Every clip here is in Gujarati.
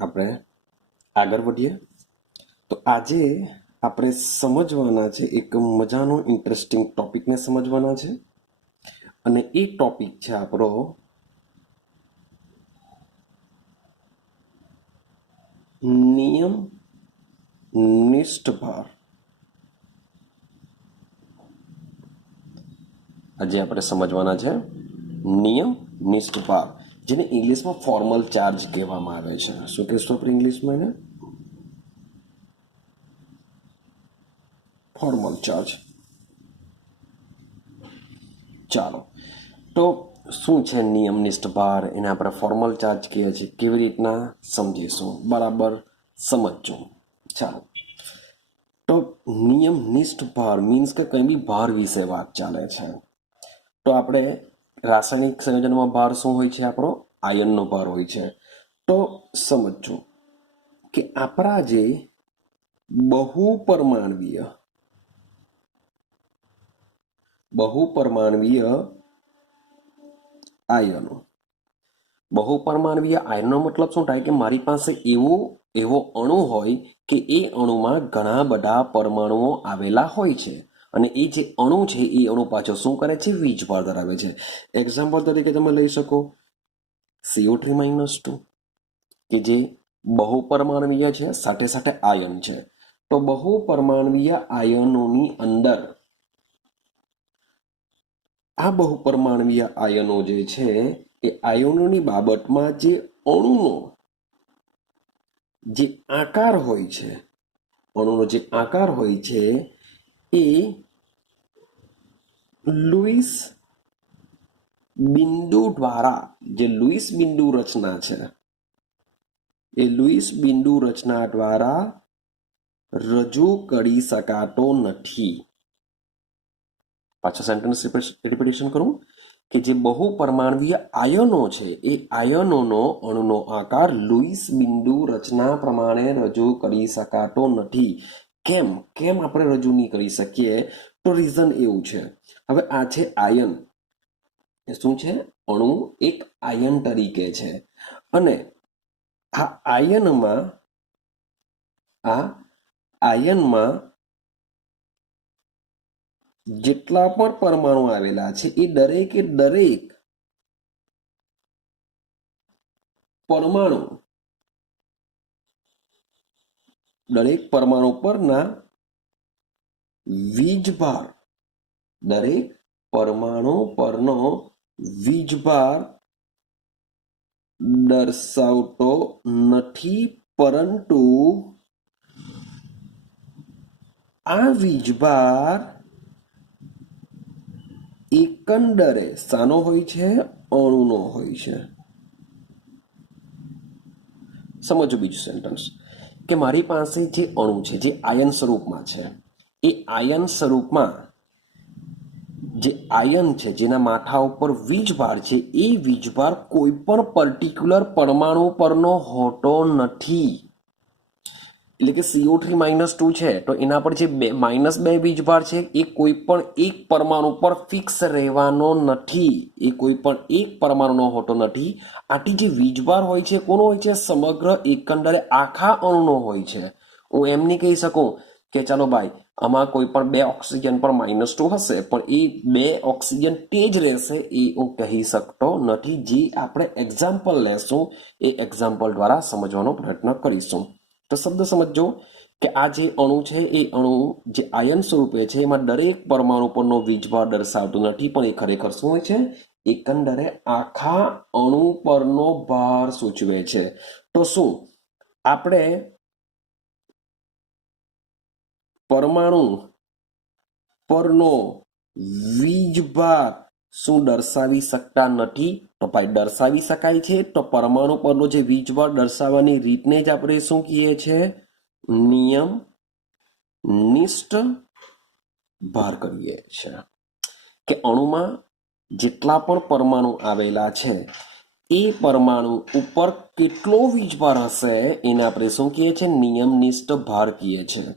આપણે આગળ વધીએ. તો આજે આપણે સમજવાના છે એક મજાનો ઇન્ટરેસ્ટિંગ ટોપિકને સમજવાના છે અને એ ટોપિક છે આપણો નિયમ નિષ્ઠ ભાર. આજે આપણે સમજવાના છે નિયમ નિષ્ઠ ભાર, જેને ઇંગ્લિશમાં ફોર્મલ ચાર્જ કહેવામાં આવે છે. શું કહેશું આપણે ઇંગ્લિશમાં એને? Formal charge. ચાલો, તો શું છે નિયમનિષ્ઠ ભાર, એને આપણે ફોર્મલ ચાર્જ કહીએ છીએ, કેવી રીતના સમજીશું, બરાબર સમજજો. ચાલો, તો નિયમનિષ્ઠ ભાર મીન્સ કે કંઈ બી ભાર વિશે વાત ચાલે છે. તો આપણે રાસાયણિક સંયોજનમાં ભાર શું હોય છે? આપણો આયનનો ભાર હોય છે. તો સમજો કે આપણા જે બહુપરમાણવીય આયનો, બહુપરમાણવીય આયનનો મતલબ શું થાય? કે મારી પાસે એવો અણુ હોય કે એ અણુમાં ઘણા બધા પરમાણુઓ આવેલા હોય છે અને એ જે અણુ છે એ અણુ પાછો શું કરે છે? વીજભાર ધરાવે છે. એક્ઝામ્પલ તરીકે તમે લઈ શકો CO3-2 કે જે બહુપરમાણવીય છે, સાથે સાથે આયન છે. તો બહુપરમાણવીય આયનોની અંદર આ બહુપરમાણવીય આયનો જે છે એ આયનોની બાબતમાં જે અણુનો જે આકાર હોય છે, અણુનો જે આકાર હોય છે એ લુઈસ બિંદુ દ્વારા, જે લુઈસ બિંદુ રચના છે એ લુઈસ બિંદુ રચના દ્વારા રજૂ કરી શકાતો નથી. પાછા સેન્ટેન્સ રિપીટેશન કરું કે જે બહુપરમાણવીય આયનો છે એ આયનોનો અણુનો આકાર લુઈસ બિંદુ રચના પ્રમાણે રજૂ કરી શકાતો નથી. કેમ આપણે રજૂ નહીં કરી શકીએ? તો રીઝન એવું છે. હવે આ છે આયન. એ શું છે? અણુ એક આયન તરીકે છે અને આ આયનમાં જેટલા પણ પરમાણુ આવેલા છે એ દરેકે દરેક પરમાણુ પરના વીજભાર, દરેક પરમાણુ પરનો વીજભાર દર્શાવતો નથી, પરંતુ આ વીજભાર એકંદરે શાનો હોય છે? અણુનો હોય છે. સમજો બીજું સેન્ટેન્સ કે મારી પાસે જે અણુ છે જે આયન સ્વરૂપમાં છે, એ આયન સ્વરૂપમાં જે આયન છે જેના માથા ઉપર વીજભાર છે, એ વીજભાર કોઈ પણ પર્ટિક્યુલર પરમાણુ પરનો હોતો નથી. એટલે કે CO3-2 છે તો એના પર જે -2 વીજભાર છે એ કોઈ પણ એક પરમાણુ પર ફિક્સ રહેવાનો નથી, એ કોઈ પણ એક પરમાણુનો હોતો નથી. આથી જે વીજભાર હોય છે કોનો હોય છે? સમગ્ર એકંદરે આખા અણુનો હોય છે. હું એમ નહીં કહી શકું કે ચાલો ભાઈ આમાં કોઈ પણ 2 ઓક્સિજન પર -2 હશે પણ એ 2 ઓક્સિજન તે જ રહેશે, એ હું કહી શકતો નથી. જે આપણે એક્ઝામ્પલ લેશું એ એક્ઝામ્પલ દ્વારા સમજવાનો પ્રયત્ન કરીશું. તો શબ્દ સમજો કે આ જે અણુ છે એ અણુ જે આયન સ્વરૂપે છે એમાં દરેક પરમાણુ પરનો વીજભાર દર્શાવતું નથી, પણ એ ખરેખર શું હોય છે? એકંદરે આખા અણુ પરનો ભાર સૂચવે છે. તો શું આપણે પરમાણુ પરનો વીજભાર શું દર્શાવી શકતા નથી? તો ભાઈ દર્શાવી શકાય છે. તો પરમાણુ પરનો જે વીજભાર દર્શાવવાની રીતને જ આપણે શું કહીએ છીએ? નિયમ નિષ્ઠ ભાર કહીએ છીએ. કે અણુમાં જેટલા પણ પરમાણુ આવેલા છે એ પરમાણુ ઉપર કેટલો વીજભાર હશે એને આપણે શું કહીએ છીએ? નિયમનિષ્ઠ ભાર કહીએ છીએ.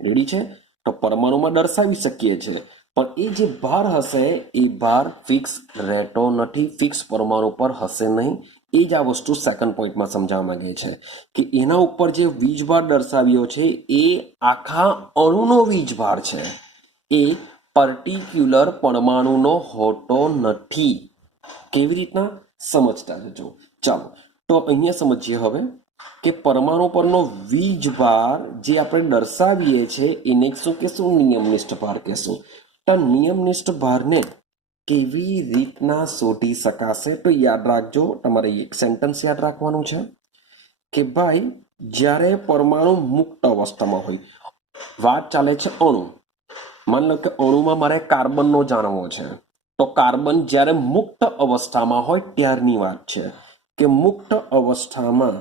રેડી છે? તો પરમાણુમાં દર્શાવી શકીએ છીએ પણ એ જે ભાર હશે એ ભાર ફિક્સ રહેતો નથી, ફિક્સ પરમાણુ પર હશે નહીં. એ જ આ વસ્તુ સેકન્ડ પોઈન્ટમાં સમજાવવા માંગે છે કે એના ઉપર જે વીજભાર દર્શાવ્યો છે એ આખા અણુનો વીજભાર છે, એ પર્ટિક્યુલર પરમાણુનો હોતો નથી. કેવી રીતના સમજતા જજો. ચાલો તો અહીંયા સમજીએ હવે કે પરમાણુ પરનો વીજભાર જે આપણે દર્શાવીએ છીએ એને શું કહેશું? નિયમનિષ્ઠ ભાર કહેશું. તો નિયમનિષ્ઠ ભારને કેવી રીતના શોધી શકાશે? તો યાદ રાખજો, તમારે એક સેન્ટેન્સ યાદ રાખવાનું છે કે ભાઈ જ્યારે પરમાણુ મુક્ત અવસ્થામાં હોય, વાત ચાલે છે અણુ, માની લો કે અણુમાં મારે કાર્બનનો જાણવો છે, તો કાર્બન જ્યારે મુક્ત અવસ્થામાં હોય ત્યારની વાત છે કે મુક્ત અવસ્થામાં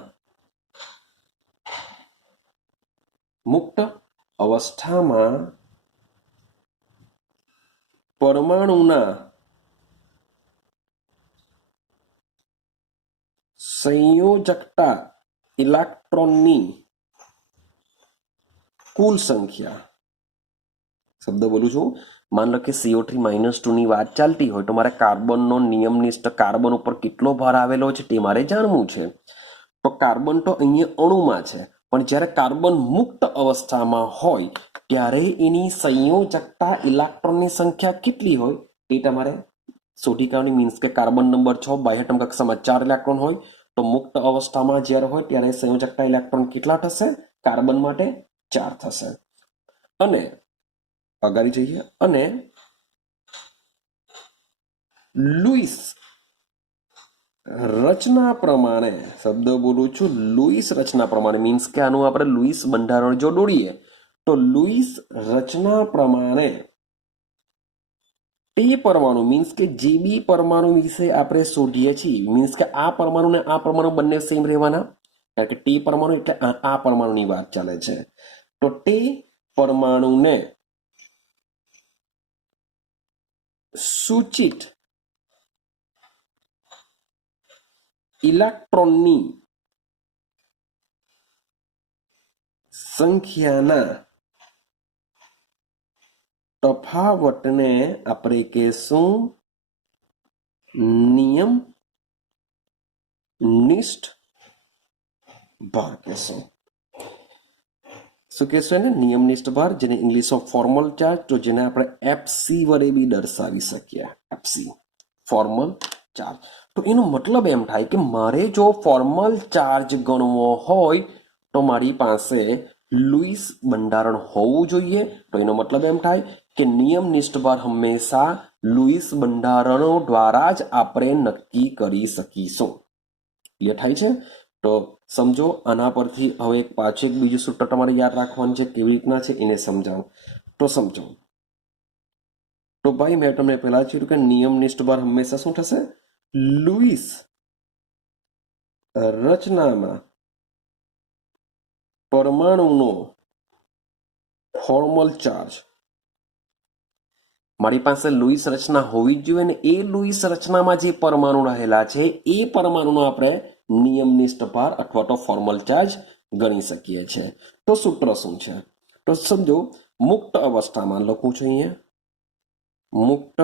પરમાણુના સંયોજકતા ઇલેક્ટ્રોનની કુલ સંખ્યા, શબ્દ બોલું છું, માન લો કે CO3-2 ની વાત ચાલતી હોય તો મારે કાર્બનનો નિયમનિષ્ઠ કાર્બન ઉપર કેટલો ભાર આવેલો છે તે મારે જાણવું છે. તો કાર્બન તો અહીંયા અણુમાં છે, પણ જ્યારે કાર્બન મુક્ત અવસ્થામાં હોય ત્યારે એની સંયોજકતા ઇલેક્ટ્રોનની સંખ્યા કેટલી હોય તે તમારે શોધી કાઢવાની. મીન્સ કે કાર્બન નંબર 6 બાહ્યતમ કક્ષામાં 4 ઇલેક્ટ્રોન હોય, તો મુક્ત અવસ્થામાં જ્યારે હોય ત્યારે સંયોજકતા ઇલેક્ટ્રોન કેટલા થશે? કાર્બન માટે 4 થશે. અને આગળ જઈએ, અને લુઈસ રચના પ્રમાણે, શબ્દ બોલું છું, લુઈસ રચના પ્રમાણે, મીન્સ કે આનું આપણે લુઈસ બંધારણ જો દોડીએ તો લુઈસ રચના પ્રમાણે તે પરમાણુ, મીન્સ કે જે બી પરમાણુ વિશે આપણે શોધીએ છીએ, મીન્સ કે આ પરમાણુ ને આ પરમાણુ બંને સેમ રહેવાના, કારણ કે તે પરમાણુ એટલે આ પરમાણુની વાત ચાલે છે. તો તે પરમાણુને સૂચિત ઇલેક્ટ્રોનની સંખ્યાના તફાવતને આપણે કહેશું નિયમનિષ્ઠ ભાર કહેશું. શું કહેશું એને? નિયમનિષ્ઠ ભાર, જેને ઇંગ્લિશમાં ફોર્મલ ચાર્જ, તો જેને આપણે એફસી વડે બી દર્શાવી શકીએ. FC formal charge. તો એનો મતલબ એમ થાય કે મારે જો ફોર્મલ ચાર્જ ગણવો હોય તો મારી પાસે લુઈસ બંધારણ હોવું જોઈએ. તો એનો મતલબ એમ થાય કે નિયમનિષ્ઠ ભાર હંમેશા લુઈસ બંધારણો દ્વારા જ આપણે નક્કી કરી શકીશું. ક્લિયર થાય છે? તો સમજો, આના પરથી હવે પાછું એક બીજું સૂત્ર તમારે યાદ રાખવાનું છે, કેવી રીતના છે એને સમજાવું. તો સમજો, તો ભાઈ મેં તમને પહેલા જ કીધું કે નિયમનિષ્ઠ ભાર હંમેશા શું થશે? લુઈસ રચનામાં પરમાણુનો ફોર્મલ ચાર્જ, મારી પાસે લુઈસ રચના હોવી જ જોઈએ ને એ લુઈસ રચનામાં જે પરમાણુ રહેલા છે એ પરમાણુનો આપણે નિયમનિષ્ઠ ભાર અથવા તો ફોર્મલ ચાર્જ ગણી શકીએ છીએ. તો સૂત્ર શું છે? તો સમજો, મુક્ત અવસ્થામાં લખું છું અહીંયા, મુક્ત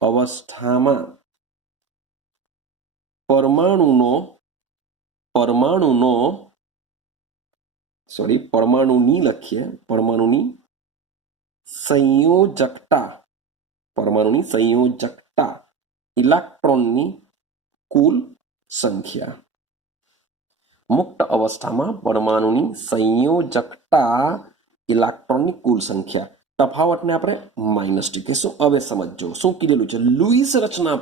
અવસ્થામાં પરમાણુની લખીએ, પરમાણુની સંયોજકતા ઇલેક્ટ્રોનની કુલ સંખ્યા. મુક્ત અવસ્થામાં પરમાણુની સંયોજકતા ઇલેક્ટ્રોનની કુલ સંખ્યા. તફાવતને આપણે માઇનસ ટી કહીશું. હવે સમજો શું કીધેલું છે? લુઈસ રચના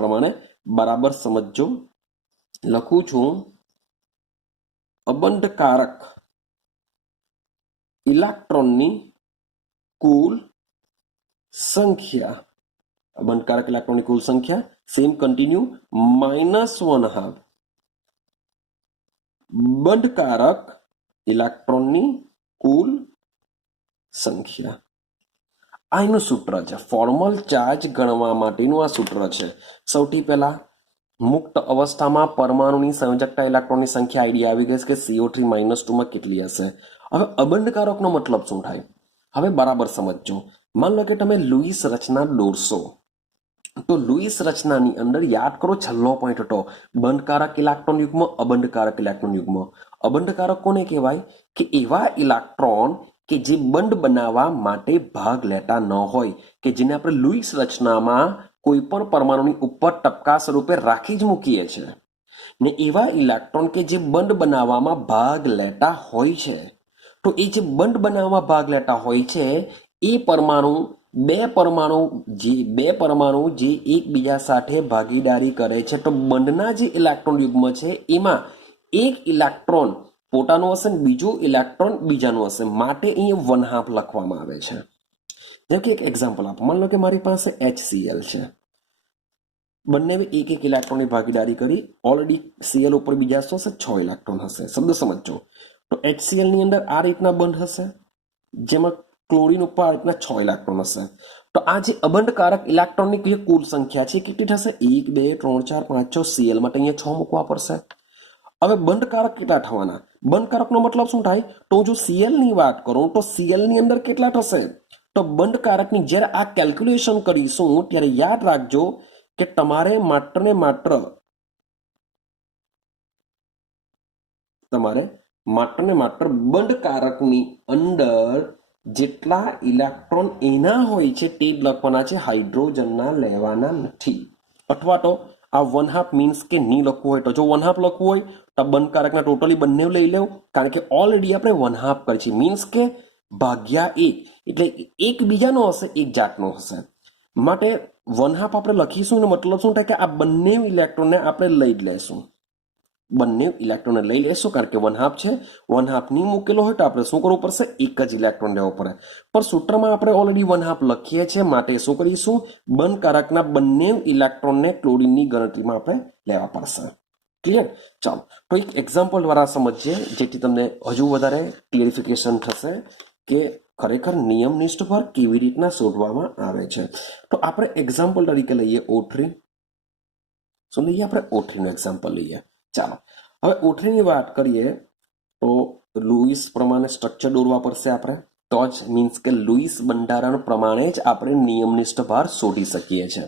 પ્રમાણે બરાબર સમજો. લખું છું, અબંધકારક ઇલેક્ટ્રોનની કુલ સંખ્યા, અબંધકારક ઇલેક્ટ્રોનની કુલ સંખ્યા, સેમ કન્ટિન્યુ, -1/2 બંધકારક ઇલેક્ટ્રોનની કુલ સંખ્યા. આ એનું સૂત્ર છે. ફોર્મલ ચાર્જ ગણવા માટેનું આ સૂત્ર છે. સૌથી પહેલા મુક્ત અવસ્થામાં પરમાણુની સંયોજકતા ઇલેક્ટ્રોનની સંખ્યા આઈડિયા આવી ગઈ કે CO3-2 કેટલી હશે. હવે અબંધકારકનો મતલબ શું થાય? હવે બરાબર સમજજો. માન લો કે તમે લુઈસ રચના દોરશો, તો લુઈસ રચનાની અંદર યાદ કરો છેલ્લો પોઈન્ટ હતો, બંધકારક ઇલેક્ટ્રોન યુગ્મ, અબંધકારક ઇલેક્ટ્રોન યુગ્મ. અબંધકારક કોને કહેવાય? કે એવા ઇલેક્ટ્રોન કે જે બંધ બનાવવા માટે ભાગ લેતા ન હોય, કે જેને આપણે લુઈસ રચનામાં કોઈ પણ પરમાણુની ઉપર ટપકા સ્વરૂપે રાખી જ મૂકીએ છીએ, ને એવા ઇલેક્ટ્રોન કે જે બંધ બનાવવામાં ભાગ લેતા હોય છે. તો એ જે બંધ બનાવવામાં ભાગ લેતા હોય છે એ પરમાણુ બે પરમાણુ જે એકબીજા સાથે ભાગીદારી કરે છે, તો બંધના જે ઇલેક્ટ્રોન યુગ્મ છે એમાં એક ઇલેક્ટ્રોન પોતાનું હશે, બીજું ઇલેક્ટ્રોન બીજાનું હશે, માટે અહીંયા વન હાફ લખવામાં આવે છે. જેમ કે એક એક્ઝામ્પલ આપો, માની લો કે મારી પાસે HCl છે, બંને એક એક ઇલેક્ટ્રોનની ભાગીદારી કરી, ઓલરેડી Cl ઉપર બીજા શું હશે? 6 ઇલેક્ટ્રોન હશે. શબ્દ સમજો. તો HCl ની અંદર આ રીતના બંધ હશે, જેમાં ક્લોરીન ઉપર આ રીતના 6 ઇલેક્ટ્રોન હશે. તો આ જે અબંધકારક ઇલેક્ટ્રોનની જે કુલ સંખ્યા છે કેટલી થશે? 1 2 3 4 5 6. Cl માટે અહીંયા 6 મૂકવા પડશે. હવે બંધકારક કેટલા થવાના? બંધકારકનો મતલબ શું થાય? તો જો Cl ની વાત કરું તો Cl ની અંદર કેટલા થશે? તો બંધકારકની જ્યારે આ કેલ્ક્યુલેશન કરીશું ત્યારે યાદ રાખજો કે તમારે માત્ર ને માત્ર બંધકારકની અંદર જેટલા ઇલેક્ટ્રોન એના હોય છે તે જ લખવાના છે, હાઇડ્રોજનના લેવાના નથી. અથવા તો આ વન હાફ મીન્સ કે નહીં લખવું હોય તો જો વન હાફ લખવું હોય તો બંધકારકના ટોટલી બંને લઈ લેવું, કારણ કે ઓલરેડી આપણે વન હાફ કરી છે, મીન્સ કે ભાગ્યા એક, એટલે એક બીજાનો હશે, એક જાતનો હશે. માટે વન હાફ આપણે લખીશું એનો મતલબ શું થાય? કે આ બંને ઇલેક્ટ્રોનને આપણે લઈ જ લેશું, બંને ઇલેક્ટ્રોનને લઈ લેશું, કારણ કે વન હાફ છે. વન હાફ નહીં મૂકેલો હોય તો આપણે શું કરવું પડશે? એક જ ઇલેક્ટ્રોન લેવો પડે. પણ સૂત્રમાં આપણે ઓલરેડી વન હાફ લખીએ છીએ, માટે શું કરીશું? બંધકારકના બંને ઇલેક્ટ્રોનને ક્લોરીનની ગણતરીમાં આપણે લેવા પડશે. ક્લિયર? ચાલો તો એક એક્ઝામ્પલ દ્વારા સમજીએ, જેથી તમને હજુ વધારે ક્લિયરિફિકેશન થશે કે ખરેખર નિયમનિષ્ઠ ભાર કેવી રીતના શોધવામાં આવે છે. તો આપણે એક્ઝામ્પલ તરીકે લઈએ O3. શું લઈએ આપણે? O3 નું એક્ઝામ્પલ લઈએ. ચાલો હવે O3 ની વાત કરીએ તો લુઈસ પ્રમાણે સ્ટ્રક્ચર દોરવા પડશે આપણે, તો જ મીન્સ કે લુઈસ બંધારણ પ્રમાણે જ આપણે નિયમનિષ્ઠ ભાર શોધી શકીએ છીએ.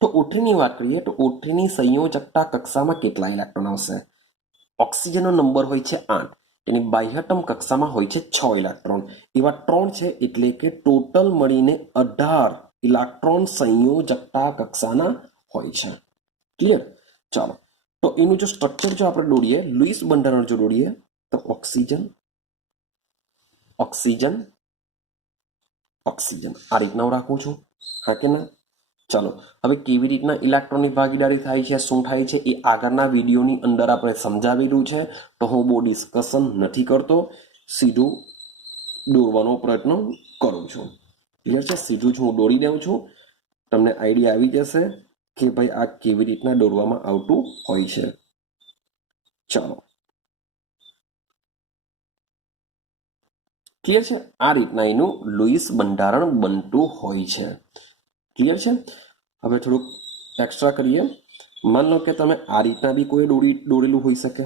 તો O3 ની વાત કરીએ તો O3 ની સંયોજકતા કક્ષામાં કેટલા ઇલેક્ટ્રોન આવશે? ઓક્સિજનનો નંબર હોય છે 8, તેની બાહ્યતમ કક્ષામાં હોય છે 6 ઇલેક્ટ્રોન. એવા 3 છે, એટલે કે ટોટલ મળીને 18 ઇલેક્ટ્રોન સંયોજકતા કક્ષાના હોય છે. ક્લિયર? ચાલો તો એનું જો સ્ટ્રક્ચર જો આપણે દોરીએ, લુઈસ બંધારણ જો દોરીએ તો ઓક્સિજન ઓક્સિજન ઓક્સિજન આ રીતના હું રાખું છું, હા કે ના? ચાલો હવે કેવી રીતના ઇલેક્ટ્રોનની ભાગીદારી થાય છે, શું થાય છે, એ આગળના વિડીયોની અંદર આપણે સમજાવેલું છે, તો હું બહુ ડિસ્કશન નથી કરતો, સીધું દોરવાનો પ્રયત્ન કરું છું. ક્લિયર છે? સીધું જ હું દોરી દઉં છું, તમને આઈડિયા આવી જશે કે ભાઈ આ કેવી રીતના દોરવામાં આવતું હોય છે. ચાલો ક્લિયર છે? આ રીતના એનું લુઈસ બંધારણ બનતું હોય છે. ક્લિયર છે? હવે થોડુંક એક્સ્ટ્રા કરીએ. માન લો કે તમે આ રીતના બી કોઈ દોરેલું હોઈ શકે,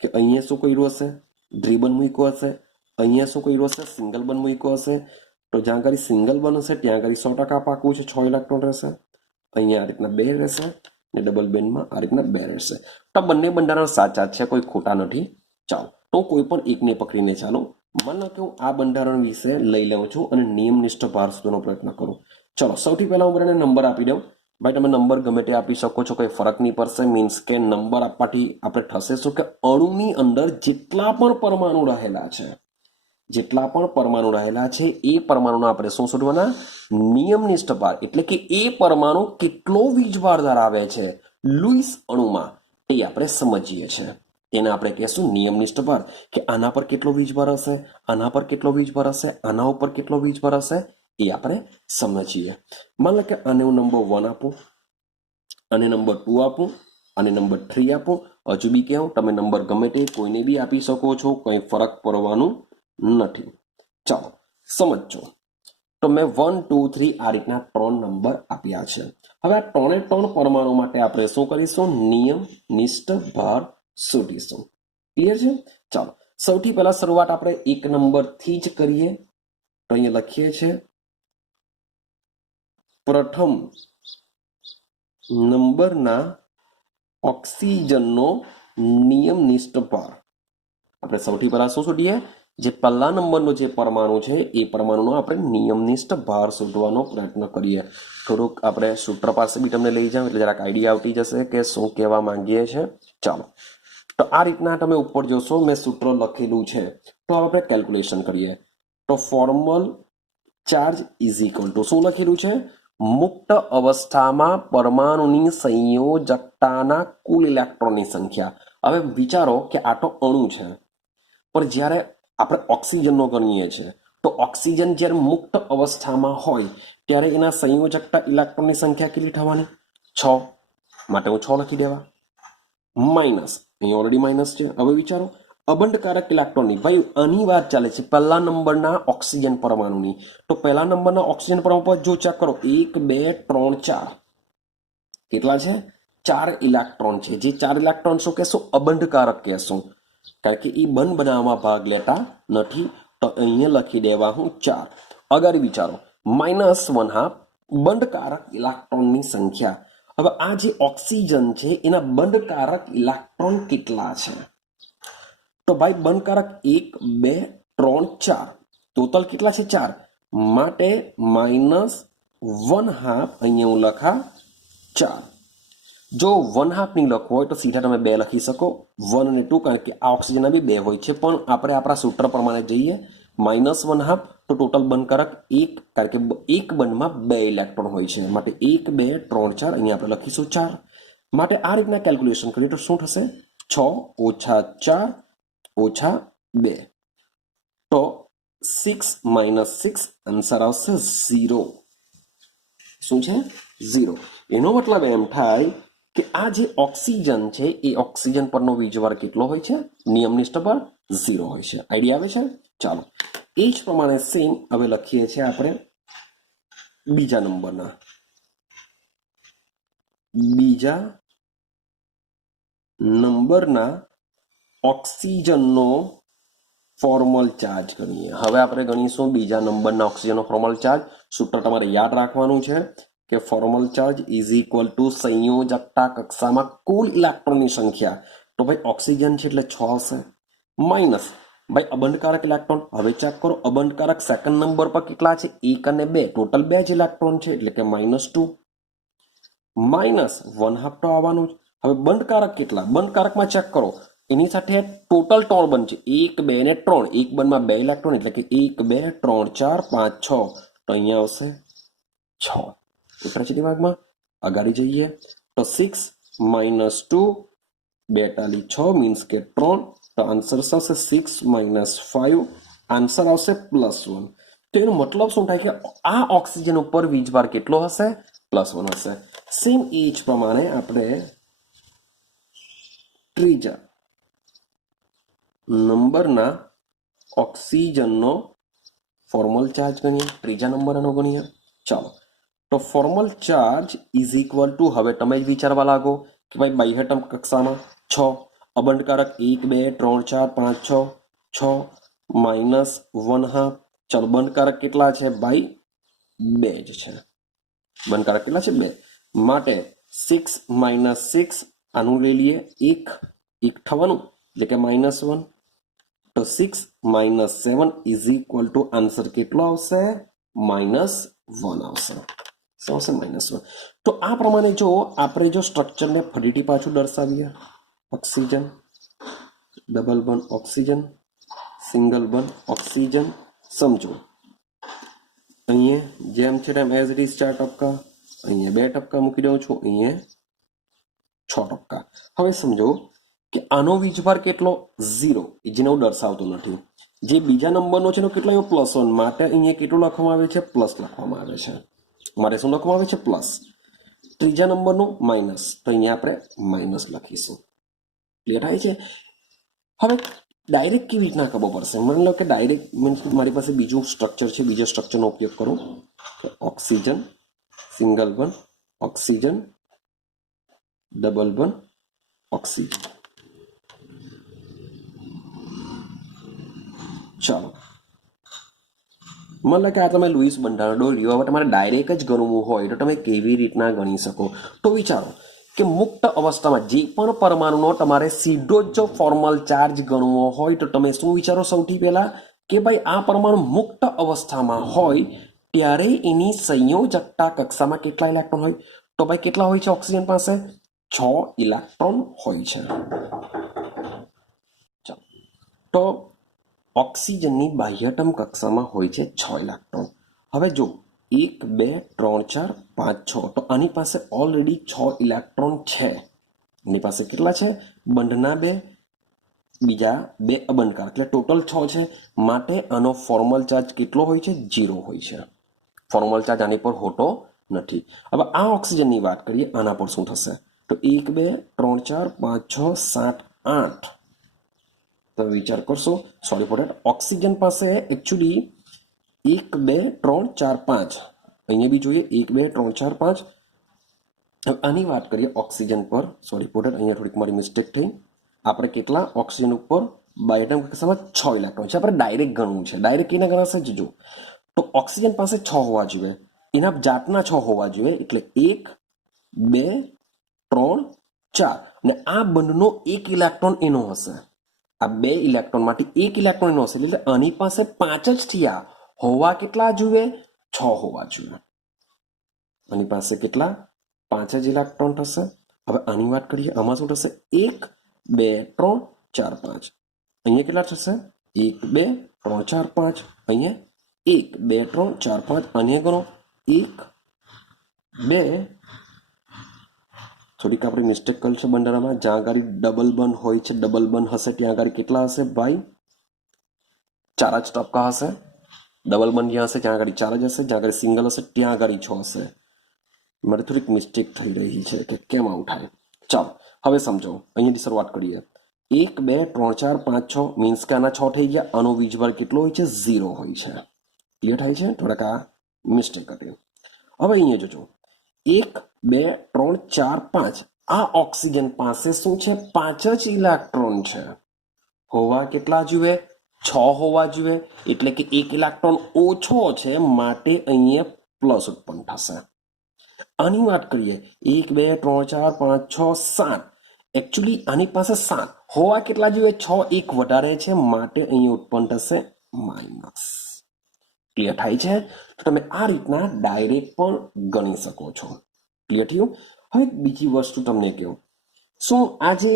કે અહીંયા શું કર્યું હશે? ડ્રીબન મૂક્યો હશે, અહીંયા શું કર્યું હશે? સિંગલ બન મૂક્યો હશે. તો જ્યાં આગળ સિંગલ બન હશે ત્યાં આગળ 100% પાકું છે, 6 ઇલેક્ટ્રોન રહેશે. અહીંયા આ રીતના 2 રહેશે, ને ડબલ બેન્ડમાં આ રીતના 2 રહેશે. તો બંને બંધારણ સાચા છે, કોઈ ખોટા નથી. ચાલો તો કોઈ પણ એકને પકડીને ચાલો. માન લો કે હું આ બંધારણ વિશે લઈ લઉં છું અને નિયમનિષ્ઠ ભાર શોધવાનો પ્રયત્ન કરું. ચલો સૌથી પહેલા હું બધાને નંબર આપી દઉં. ભાઈ તમે નંબર ગમે તે આપી શકો છો, કોઈ ફરક નહીં પડશે. મીન્સ કે નંબર આપવાથી આપણે થશે શું કે અણુની અંદર જેટલા પણ પરમાણુ રહેલા છે એ પરમાણુના આપણે શું શોધવાના? નિયમનિષ્ઠ ભાર, એટલે કે એ પરમાણુ કેટલો વીજભાર ધરાવે છે લુઈસ અણુમાં તે આપણે સમજીએ છીએ. તેને આપણે કહેશું નિયમનિષ્ઠ ભાર, કે આના પર કેટલો વીજભાર હશે, આના પર કેટલો વીજભાર હશે, આના ઉપર કેટલો વીજભાર હશે, એ આપણે સમજીએ. માન લો કે આને હું નંબર 1 આપું, આને નંબર 2 આપું, આને નંબર 3 આપું. હજુ બી કહું, તમે નંબર ગમે તે કોઈને બી આપી શકો છો, કંઈ ફરક પડવાનું નથી. ચાલો સમજો. તો મેં 1 2 3 આ રીતના 3 નંબર આપ્યા છે. હવે આ 3 પરમાણુ માટે આપણે શું કરીશું? નિયમનિષ્ઠ ભાર શોધીશું. ક્લિયર છે? ચાલો સૌથી પહેલા શરૂઆત આપણે 1 નંબરથી જ કરીએ. તો અહીંયા લખીએ છીએ પ્રથમ નંબરના ઓક્સિજનનો નિયમનિષ્ઠ ભાર. આપણે સૌથી પહેલા શું શોધીએ? જે પહેલા નંબરનો જે પરમાણુ છે એ પરમાણુનો આપણે નિયમનિષ્ઠ ભાર શોધવાનો પ્રયત્ન કરીએ. થોડુંક આપણે સૂત્ર પાસે બી તમને લઈ જાવ એટલે જરાક આઈડિયા આવતી જશે કે શું કહેવા માંગીએ છીએ. ચાલો, તો આ રીતના તમે ઉપર જોશો મેં સૂત્ર લખેલું છે. તો આપણે કેલ્ક્યુલેશન કરીએ. તો formal charge is equal two શું લખેલું છે? મુક્ત અવસ્થામાં પરમાણુની સંયોજકતાના કુલ ઇલેક્ટ્રોનની સંખ્યા. હવે વિચારો કે આ તો અણુ છે, પણ જ્યારે આપણે ઓક્સિજનનો ગણીએ છીએ તો ઓક્સિજન જ્યારે મુક્ત અવસ્થામાં હોય ત્યારે એના સંયોજકતા ઇલેક્ટ્રોનની સંખ્યા કેટલી થવાની? 6. માટે હું 6 લખી દેવા. માઇનસ, અહીં ઓલરેડી માઇનસ છે. હવે વિચારો અબંધકારક ઇલેક્ટ્રોનની. ભાઈ આની વાત ચાલે છે પહેલા નંબરના ઓક્સિજન પરમાણુની. તો પહેલા નંબરના ઓક્સિજન પરમાણુ પર જો ચેક કરો 1 2 3 4 કેટલા છે? 4 ઇલેક્ટ્રોન છે. જે 4 ઇલેક્ટ્રોન શું કહેશું? અબંધકારક કહેશું, કારણ કે એ બંધ બનાવવામાં ભાગ લેતા નથી. તો અહીંયા લખી દેવા હું 4. અગાડી વિચારો -1/2 બંધકારક ઇલેક્ટ્રોનની સંખ્યા. હવે આ જે ઓક્સિજન છે એના બંધકારક ઇલેક્ટ્રોન કેટલા છે? તો ભાઈ બંધકારક 1 2 3 4 ટોટલ કેટલા છે? 4. માટે -1/2 અહીંયા હું લખા 4. જો 1/2 નહીં લખવું હોય તો સીધા તમે 2 લખી શકો, 1 અને 2, કારણ કે આ ઓક્સિજનના બી 2 હોય છે. પણ આપણે આપણા સૂત્ર પ્રમાણે જઈએ -1/2 તો ટોટલ બંધકારક 1, કારણ કે એક બંધમાં 2 ઇલેક્ટ્રોન હોય છે. માટે 1 2 3 4 અહીંયા આપણે લખીશું 4. માટે આ રીતના કેલ્ક્યુલેશન કરીએ તો શું થશે? 6 ઓછા 4 ઓછા 2 તો 6 - 6 આન્સર આવશે 0. શું છે? 0. એનો મતલબ એમ થાય કે આ જે ઓક્સિજન છે એ ઓક્સિજન પરનો વીજભાર કેટલો હોય છે? નિયમનિષ્ઠ ભાર 0 હોય છે. આઈડિયા આવે છે? ચાલો, એ જ પ્રમાણે સેમ હવે લખીએ છીએ આપણે બીજા નંબરના ઓક્સિજનનો ફોર્મલ ચાર્જ ગણીએ. હવે આપણે ગણીશું બીજા નંબરના ઓક્સિજનનો ફોર્મલ ચાર્જ. સૂત્ર તમારે યાદ રાખવાનું છે કે formal charge is equal to સંયોજકતા કક્ષામાં કુલ ઇલેક્ટ્રોનની સંખ્યા. તો ભાઈ ઓક્સિજન છે એટલે 6 હશે. માઇનસ ભાઈ અબંધકારક ઇલેક્ટ્રોન. હવે ચેક કરો અબંધકારક સેકન્ડ નંબર પર કેટલા છે? 1 અને 2 ટોટલ 2 જ ઇલેક્ટ્રોન છે એટલે કે -2. -1/2 તો આવવાનું જ. હવે બંધકારક કેટલા? બંધકારકમાં ચેક કરો એની સાથે ટોટલ 3 બંધ છે. 1 2 ને 3. એક બંધમાં 2 ઇલેક્ટ્રોન એટલે કે 1 2 3 4 5 6. તો અહીંયા આવશે 6. ઉતરે છે દિમાગમાં? અગાડી જઈએ તો 6 - 2 2 ટાલી 6 મીન્સ કે 3. તો આન્સર આવશે 6 - 5 આન્સર આવશે +1. તો એનો મતલબ શું થાય કે આ ઓક્સિજન ઉપર વીજભાર કેટલો હશે? +1 હશે. સેમ એ જ પ્રમાણે આપણે ત્રીજા નંબરના ઓક્સિજનનો ફોર્મલ ચાર્જ ગણીએ. ત્રીજા નંબરનો ગણીએ. ચાલો, તો formal charge is equal two, હવે તમે જ વિચારવા લાગો કે ભાઈ બાહ્યતમ કક્ષામાં 6, અબંધકારક 1 2 3 4 5 6 6 -1/2. ચાલો, બંધકારક કેટલા છે ભાઈ? 2 જ છે. બંધકારક કેટલા છે? 2. માટે 6 - 6 આનું લઈ લઈએ 1 થવાનું એટલે કે -1. તો 6 - 7 ઇઝ ઇક્વલ ટુ આન્સર કેટલો આવશે? -1 આવશે. શું આવશે? -1. તો આ પ્રમાણે જો આપણે જો સ્ટ્રક્ચરને ફરીથી પાછું દર્શાવીએ, oxygen, double bond oxygen, single bond oxygen. સમજો અહીંયા જેમ છે તેમ એઝ ઇટ ઇઝ 4 ટપકા, અહીંયા 2 ટપકા મૂકી દઉં છું, અહીંયા 6 ટપકા. હવે સમજો કે આનો વીજભાર કેટલો? 0, જેને હું દર્શાવતો નથી. જે બીજા નંબરનો છે એનો કેટલો? +1. માટે અહીંયા કેટલું લખવામાં આવે છે? પ્લસ લખવામાં આવે છે. મારે શું લખવામાં આવે છે? પ્લસ. ત્રીજા નંબરનું માઇનસ, તો અહીંયા આપણે માઇનસ લખીશું. ક્લિયર થાય છે? હવે ડાયરેક્ટ કેવી રીતના ખબર પડશે? માની લો કે ડાયરેક્ટ મીન્સ મારી પાસે બીજું સ્ટ્રક્ચર છે, બીજા સ્ટ્રક્ચરનો ઉપયોગ કરું. Oxygen, single bond oxygen, double bond oxygen. ચાલો, મને કે આ તમે લુઈસ બંધારણ દોર્યું, હવે તમારે ડાયરેક્ટ જ ગણવું હોય તો તમે કેવી રીતના ગણી શકો? તો વિચારો કે મુક્ત અવસ્થામાં જે પણ પરમાણુનો તમારે સીધો જ જો ફોર્મલ ચાર્જ ગણવો હોય તો તમે શું વિચારો? સૌથી પહેલા કે ભાઈ આ પરમાણુ મુક્ત અવસ્થામાં હોય ત્યારે એની સંયોજકતા કક્ષામાં કેટલા ઇલેક્ટ્રોન હોય? તો ભાઈ કેટલા હોય છે ઓક્સિજન પાસે? 6 ઇલેક્ટ્રોન હોય છે. તો ઓક્સિજનની બાહ્યતમ કક્ષામાં હોય છે 6 ઇલેક્ટ્રોન. હવે જો 1 2 3 4 5 6, તો આની પાસે ઓલરેડી 6 ઇલેક્ટ્રોન છે. એની પાસે કેટલા છે? બંધના 2, બીજા 2 અબંધકાર, એટલે ટોટલ 6 છે. માટે આનો ફોર્મલ ચાર્જ કેટલો હોય છે? 0 હોય છે. ફોર્મલ ચાર્જ આની પર હોતો નથી. હવે આ ઓક્સિજનની વાત કરીએ, આના પર શું થશે? તો 1 2 3 4 5 6 7 8. તમે વિચાર કરશો, સોરી ફોર ડેટ, ઓક્સિજન પાસે એકચ્યુઅલી 1 2 3 4 5, અહીંયા બી જોઈએ 1 2 3 4 5. આની વાત કરીએ ઓક્સિજન પર, સોરી ફોર ડેટ, અહીંયા થોડીક મારી મિસ્ટેક થઈ. આપણે કેટલા ઓક્સિજન ઉપર બાયટમ કક્ષામાં 6 ઇલેક્ટ્રોન છે. આપણે ડાયરેક્ટ ગણવું છે. ડાયરેક્ટ એના ગણાશે જ. જો તો ઓક્સિજન પાસે 6 હોવા જોઈએ, એના જાતના 6 હોવા જોઈએ, એટલે 1 2 3 4, અને આ બંધનો 1 ઇલેક્ટ્રોન એનો હશે. આ 2 ઇલેક્ટ્રોન માટે 1 ઇલેક્ટ્રોન એનો હશે, એટલે આની પાસે 5 જ થયા. હોવા કેટલા જોઈએ? 6 હોવા જોઈએ. આની પાસે કેટલા? 5 જ ઇલેક્ટ્રોન થશે. હવે આની વાત કરીએ, આમાં શું થશે? 1 2 3 4 5. અહીંયા કેટલા થશે? 1 2 3 4 5. અહીંયા 1 2 3 4 5. અહીંયા ગણો 1 2, થોડીક આપણે મિસ્ટેક કરી છે બંધારણમાં. જ્યાં આગળ ડબલ બંધ હોય છે, ડબલ બંધ હશે ત્યાં આગળ કેટલા હશે ભાઈ? 4 જ ટપકા હશે. ડબલ બંધ જ્યાં હશે ત્યાં આગળ 4 જ હશે. જ્યાં આગળ સિંગલ હશે ત્યાં આગળ 6 હશે. મારે થોડીક મિસ્ટેક થઈ રહી છે કે કેમ આવું થાય. ચાલો હવે સમજો, અહીંયાથી શરૂઆત કરીએ. 1 2 3 4 5 6 મીન્સ કે આના 6 થઈ ગયા. આનો વીજભાર કેટલો હોય છે? 0 હોય છે. ક્લિયર થાય છે? થોડાક આ મિસ્ટેક હતી. હવે અહીંયા જોજો, 1 2 3 4 5. આ ઓક્સિજન પાસે શું છે? 5 જ ઇલેક્ટ્રોન છે. હોવા કેટલા જોઈએ? 6 હોવા જોઈએ. એટલે કે 1 ઇલેક્ટ્રોન ઓછો છે, માટે અહીંયા પ્લસ ઉત્પન્ન થશે. આની વાત કરીએ, 1 2 3 4 5 6 7. એકચ્યુઅલી આની પાસે 7 હોવા કેટલા જોઈએ? 6, 1 વધારે છે, માટે અહીંયા ઉત્પન્ન થશે માઇનસ. ક્લિયર થાય છે? તો તમે આ રીતના ડાયરેક્ટ પણ ગણી શકો છો. ક્લિયર થયું? હવે બીજી વસ્તુ તમને કહું, શું આજે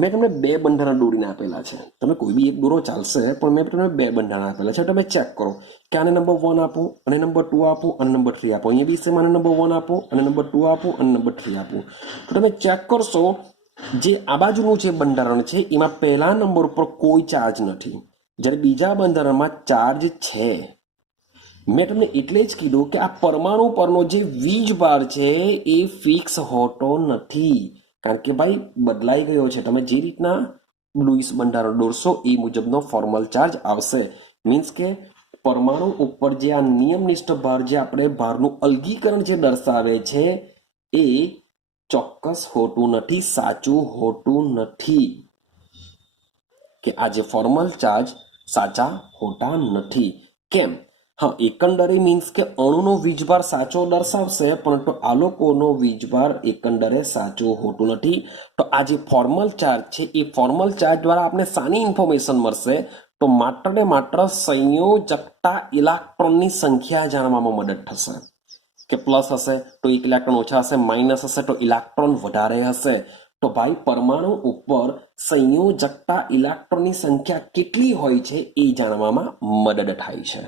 મેં તમને 2 બંધારણ દોરીને આપેલા છે. તમે કોઈ બી એક દોરો ચાલશે, પણ મેં તમને 2 બંધારણ આપેલા છે. તમે ચેક કરો કે આને નંબર 1 આપો અને નંબર 2 આપો અને નંબર 3 આપો. અહીંયા બી સેમ આને નંબર 1 આપો અને નંબર 2 આપો અને નંબર 3 આપો. તો તમે ચેક કરશો, જે આ બાજુનું જે બંધારણ છે એમાં પહેલા નંબર ઉપર કોઈ ચાર્જ નથી, જ્યારે બીજા બંધારણમાં ચાર્જ છે. મેં તમને એટલે જ કીધું કે આ પરમાણુ પરનો જે વીજભાર છે એ ફિક્સ હોતો નથી, કારણ કે ભાઈ બદલાઈ ગયો છે. તમે જે રીતના લુઈસ બંધારણ દોરશો એ મુજબનો ફોર્મલ ચાર્જ આવશે. મીન્સ કે પરમાણુ ઉપર જે આ નિયમનિષ્ઠ ભાર, જે આપણે ભારનું અલગીકરણ જે દર્શાવે છે, એ ચોક્કસ હોતું નથી, સાચું હોતું નથી. કે આ જે ફોર્મલ ચાર્જ સાચા હોતા નથી. કેમ? હા, એકંદરે મીન્સ કે અણુનો વીજભાર સાચો દર્શાવશે, પરંતુ આલોકોનો વીજભાર એકંદરે સાચો હોતું નથી. તો આ જે ફોર્મલ ચાર્જ છે એ ફોર્મલ ચાર્જ દ્વારા આપણે શાની ઇન્ફોર્મેશન મળશે? તો માત્ર ને માત્ર સંયોજકતા ઇલેક્ટ્રોનની સંખ્યા જાણવામાં મદદ થશે. કે પ્લસ હશે તો 1 ઇલેક્ટ્રોન ઓછા હશે, માઇનસ હશે તો ઇલેક્ટ્રોન વધારે હશે. તો ભાઈ પરમાણુ ઉપર સંયોજકતા ઇલેક્ટ્રોનની સંખ્યા કેટલી હોય છે એ જાણવામાં મદદ થાય છે.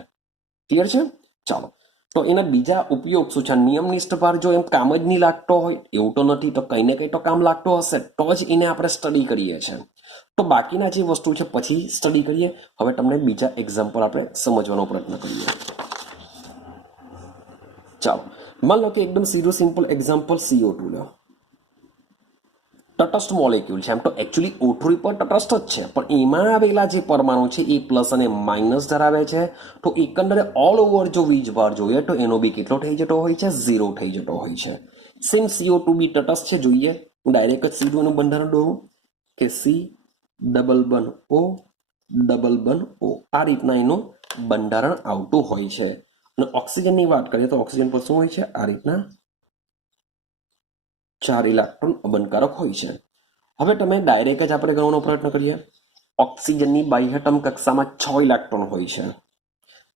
ક્લિયર છે? ચાલો, તો એના બીજા ઉપયોગ શું છે? નિયમનિષ્ઠ ભાર જો એમ કામ જ નહીં લાગતો હોય એવું તો નથી, તો કંઈ ને કંઈ તો કામ લાગતો હશે, તો જ એને આપણે સ્ટડી કરીએ છીએ. તો બાકીના જે વસ્તુ છે પછી સ્ટડી કરીએ. હવે તમને બીજા એક્ઝામ્પલ આપણે સમજવાનો પ્રયત્ન કરીએ. ચાલો, માન લો કે એકદમ સીધું સિમ્પલ એક્ઝામ્પલ CO2 લો. તટસ્થ મોલેક્યુલ છે. એમ તો એકચ્યુઅલી O3 પર તટસ્થ જ છે, પણ એમાં આવેલા જે પરમાણુ છે એ પ્લસ અને માઇનસ ધરાવે છે. તો એકંદરે ઓલ ઓવર જો વીજભાર જોઈએ તો એનો બી કેટલો થઈ જતો હોય છે? 0 થઈ જતો હોય છે. સેમ CO2 બી તટસ્થ છે. જોઈએ, હું ડાયરેક્ટ જ સીધું એનું બંધારણ દોરું કે C ડબલ બંધ O ડબલ બંધ O. આ રીતના એનું બંધારણ આવતું હોય છે. અને ઓક્સિજનની વાત કરીએ તો ઓક્સિજન પર શું હોય છે? આ રીતના 4 ઇલેક્ટ્રોન અબંધકારક હોય છે. હવે તમે ડાયરેક્ટ જ આપણે ગણવાનો પ્રયત્ન કરીએ. ઓક્સિજનની બાહ્યતમ કક્ષામાં 6 ઇલેક્ટ્રોન હોય છે.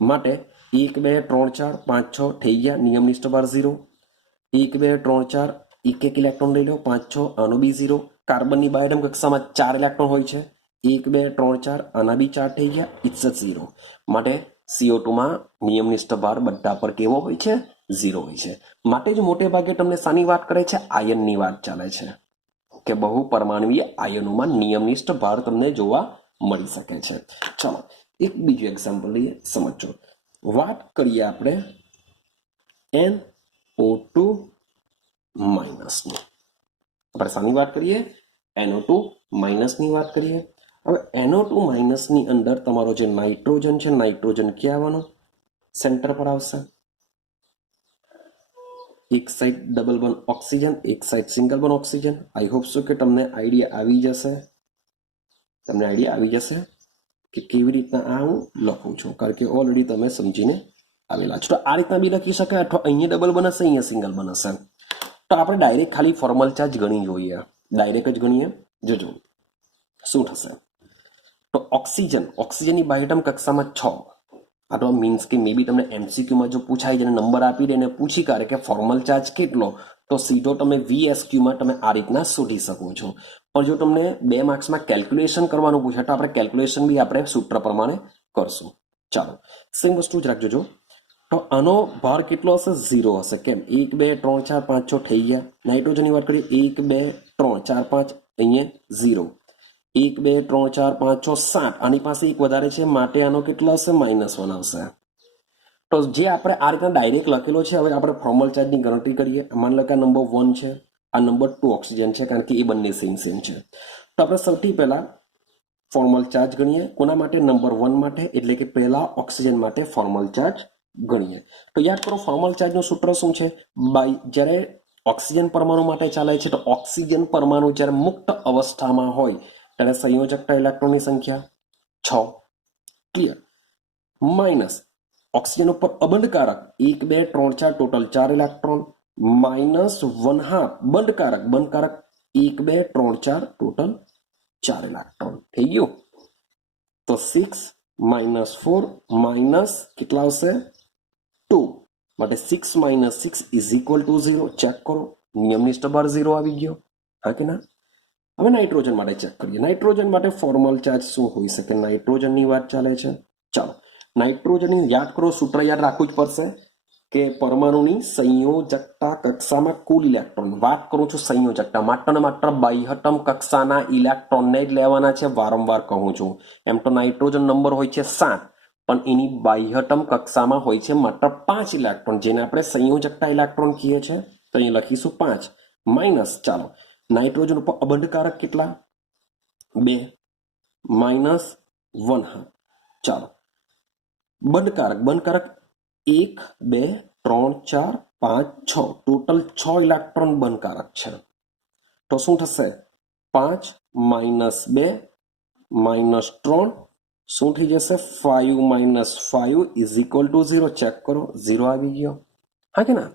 માટે 1 2 3 4 5 6 થઈ ગયા. નિયમનિષ્ઠ બાર 0. 1 2 3 4 એક ઇલેક્ટ્રોન લઈ લો. 5 6 આનો બી 0. કાર્બનની બાહ્યતમ કક્ષામાં 4 ઇલેક્ટ્રોન હોય છે. 1 2 3 4 આના બી 4 થઈ ગયા. ઇટ્સ 0. માટે CO2 માં નિયમનિષ્ઠ ભાર બધા પર કેવો હોય છે? 0 હોય છે. માટે જ મોટે ભાગે તમને શાની વાત કરે છે? આયનની વાત ચાલે છે કે બહુ પરમાણુય આયનોમાં નિયમનિષ્ઠ ભાર તમને જોવા મળી શકે છે. ચલો એક બીજું એક્ઝામ્પલ લઈએ, સમજો. વાત કરીએ આપણે NO2 માઇનસની. આપણે શાની વાત કરીએ? NO2 માઇનસની વાત કરીએ. હવે NO2 માઇનસની અંદર તમારો જે નાઇટ્રોજન છે, નાઇટ્રોજન ક્યાં આવવાનો? સેન્ટર પર આવશે. એક સાઈડ ડબલ બોન્ડ ઓક્સિજન, એક side single bond oxygen. I hope so કે તમને આઈડિયા આવી જશે. કે કેવી રીતના આ હું લખું છું, કારણ કે ઓલરેડી તમે સમજીને આવેલા છો. તો આ રીતના બી લખી શકાય, અથવા અહીંયા ડબલ બનશે, અહીંયા સિંગલ બનશે. તો આપણે ડાયરેક્ટ ખાલી ફોર્મલ ચાર્જ ગણી જોઈએ. ડાયરેક્ટ જ ગણીએ. જોજો શું થશે. તો ઓક્સિજનની બાહ્યતમ કક્ષામાં 6. આ તો મીન્સ કે મે બી તમને MCQમાં જો પૂછાય જેને નંબર આપી દે ને પૂછી કાઢે કે ફોર્મલ ચાર્જ કેટલો, તો સીધો તમે VSQમાં તમે આ રીતના શોધી શકો છો. પણ જો તમને 2 માર્ક્સમાં કેલ્ક્યુલેશન કરવાનું પૂછે તો આપણે કેલ્ક્યુલેશન બી આપણે સૂત્ર પ્રમાણે કરશું. ચાલો સેમ વસ્તુ જ રાખજો. તો આનો ભાર કેટલો હશે? 0 હશે. કેમ? 1 2 3 4 5 6 થઈ ગયા. નાઇટ્રોજનની વાત કરીએ 1 2 3 4 5, અહીંયા 0. 1 2 3 4 5 6 7. આની પાસે એક વધારે છે, માટે આનો કેટલો હશે? -1 આવશે. તો જે આપણે આ રીતના ડાયરેક્ટ લખેલો છે, હવે આપણે ફોર્મલ ચાર્જની ગણતરી કરીએ. માની લો કે આ નંબર 1 છે, આ નંબર 2 ઓક્સિજન છે, કારણ કે એ બંને સેમ છે. તો આપણે સૌથી પહેલા ફોર્મલ ચાર્જ ગણીએ. કોના માટે? નંબર 1 માટે, એટલે કે પહેલા ઓક્સિજન માટે ફોર્મલ ચાર્જ ગણીએ. તો યાદ કરો ફોર્મલ ચાર્જનું સૂત્ર શું છે? જ્યારે ઓક્સિજન પરમાણુ માટે ચાલે છે, તો ઓક્સિજન પરમાણુ જ્યારે મુક્ત અવસ્થામાં હોય ત્યારે સંયોજકતા ઇલેક્ટ્રોનની સંખ્યા 6. ક્લિયર? માઇનસ ઓક્સિજન ઉપર અબંધકારક 1 2 3 4 ટોટલ 4 ઇલેક્ટ્રોન, -1/2 બંધકારક 1 2 3 4 ટોટલ 4 ઇલેક્ટ્રોન. થઈ ગયું? તો 6 -4 માઇનસ કેટલા આવશે? 2. માટે 6 - 6 = 0. ચેક કરો. નિયમનિષ્ઠ ભાર 0 આવી ગયો. હા કે ના? હવે નાઇટ્રોજન માટે ચેક કરીએ. નાઇટ્રોજન માટે ફોર્મલ ચાર્જ શું હોઈ શકે? નાઇટ્રોજનની વાત ચાલે છે. ચાલો નાઇટ્રોજનની યાદ કરો, સૂત્ર યાદ રાખવું જ પડશે કે પરમાણુની સંયોજકતા કક્ષામાં કુલ ઇલેક્ટ્રોન. વાત કરું છું સંયોજકતા, માત્ર ને માત્ર બાહ્યતમ કક્ષાના ઇલેક્ટ્રોનને જ લેવાના છે. વારંવાર કહું છું. એમ તો નાઇટ્રોજન નંબર હોય છે 7, પણ એની બાહ્યતમ કક્ષામાં હોય છે માત્ર 5 ઇલેક્ટ્રોન, જેને આપણે સંયોજકતા ઇલેક્ટ્રોન કહીએ છીએ. તો અહીં લખીશું 5 માઇનસ. ચાલો નાઇટ્રોજન ઉપર અબંધકારક કેટલા? 2 -1/2. ચાલો બંધકારક 1 2 3 4 5 6 ટોટલ 6 ઇલેક્ટ્રોન બંધકારક છે. તો શું થશે? 5 - 2 -3 શું થઈ જશે? 5 - 5 = 0. ચેક કરો. 0 આવી ગયો. હા કે ના?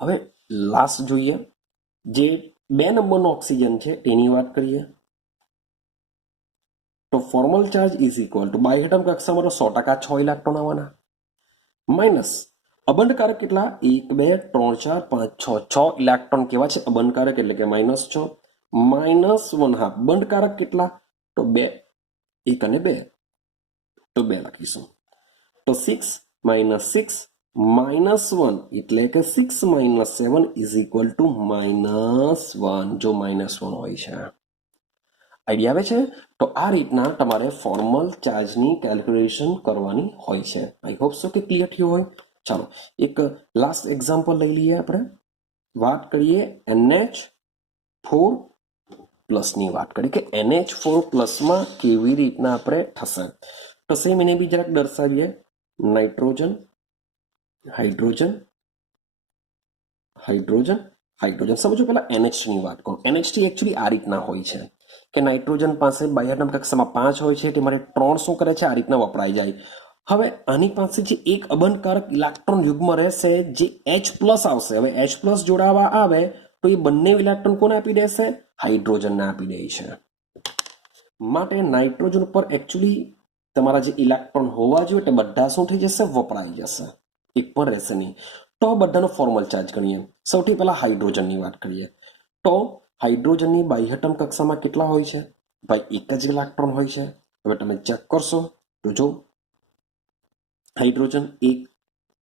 હવે લાસ્ટ જોઈએ, જે 2 નંબરનો ઓક્સિજન છે એની વાત કરીએ. તો ફોર્મલ ચાર્જ = બાહ્યતમ કક્ષામાં તો 100% 6 ઇલેક્ટ્રોન આવવાના. માઇનસ અબંધકારક કેટલા? 1 2 3 4 5 6. 6 ઇલેક્ટ્રોન કેવા છે? અબંધકારક, એટલે કે -6. -1/2 બંધકારક કેટલા? તો 2. 1 અને 2, તો 2 લખીશું. તો 6 - 6 -1, એટલે કે 6 - 7 = -1. જો -1 હોય છે. આઈડિયા આવે છે? તો આ રીતના તમારે ફોર્મલ ચાર્જની કેલ્ક્યુલેશન કરવાની હોય છે. આઈ હોપ સો કે ક્લિયર થયું હોય. ચાલો એક લાસ્ટ એક્ઝામ્પલ લઈ લઈએ. આપણે વાત કરીએ NH4+ ની વાત કરીએ કે NH4+ કેવી રીતના આપણે થશે. તો સેમ એને બી જરાક દર્શાવીએ. Nitrogen, hydrogen, hydrogen, hydrogen. સમજો પહેલા NH ની વાત કરું. NH એકચ્યુઅલી આ રીતના હોય છે કે નાઇટ્રોજન પાસે બાહ્યતમ કક્ષામાં 5 હોય છે, તે માટે 3 શું કરે છે? આ રીતના વપરાઈ જાય. હવે આની પાસે જે એક અબંધકારક ઇલેક્ટ્રોન યુગ્મ રહેશે જે H+ આવશે. હવે H+ જોડાવા આવે તો એ બંને ઇલેક્ટ્રોન કોને આપી દેશે? હાઇડ્રોજનને આપી દે છે. માટે નાઇટ્રોજન ઉપર એકચ્યુઅલી તમારા જે ઇલેક્ટ્રોન હોવા જોઈએ તે બધા શું થઈ જશે? વપરાઈ જશે, એક પણ રહેશે નહીં. તો બધાનો ફોર્મલ ચાર્જ ગણીએ. સૌથી પહેલા હાઇડ્રોજનની વાત કરીએ તો હાઇડ્રોજનની બાહ્યતમ કક્ષામાં કેટલા હોય છે? ભાઈ એક જ ઇલેક્ટ્રોન હોય છે. હવે તમે ચેક કરશો તો જો હાઇડ્રોજન 1